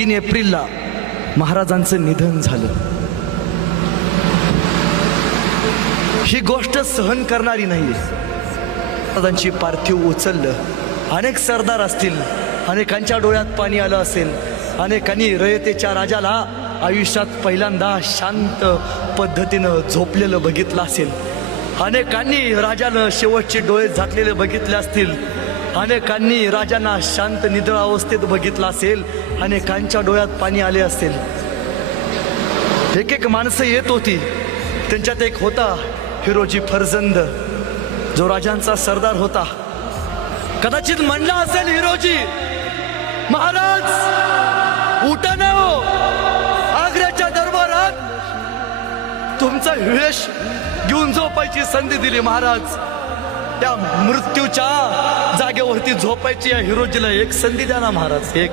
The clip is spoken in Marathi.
3 एप्रिलला महाराजांचं निधन झालं। ही गोष्ट सहन करणारी नाही। महाराजांची पार्थिव उचललं। अनेक सरदार असतील, अनेकांच्या डोळ्यात पाणी आलं असेल, अनेकांनी रयतेच्या राजाला आयुष्यात पहिल्यांदा शांत पद्धतीनं झोपलेलं बघितलं असेल, अनेकांनी राजानं शेवटचे डोळे झाकलेले बघितले असतील, अनेकांनी राजांना शांत निद्रा अवस्थेत बघितलं असेल, अनेकांच्या डोळ्यात पाणी आले असेल। एक एक माणसं येत होती, त्यांच्यात एक होता हिरोजी फर्जंद, जो राजांचा सरदार होता। कदाचित म्हणला असेल हिरोजी, महाराज उठा ना हो, आग्र्याच्या दरबारात तुमचा वेश घेऊन झोपायची संधी दिली महाराज, त्या मृत्यूच्या जागेवरती झोपायची या हिरोजीला एक संधी द्या ना महाराज, एक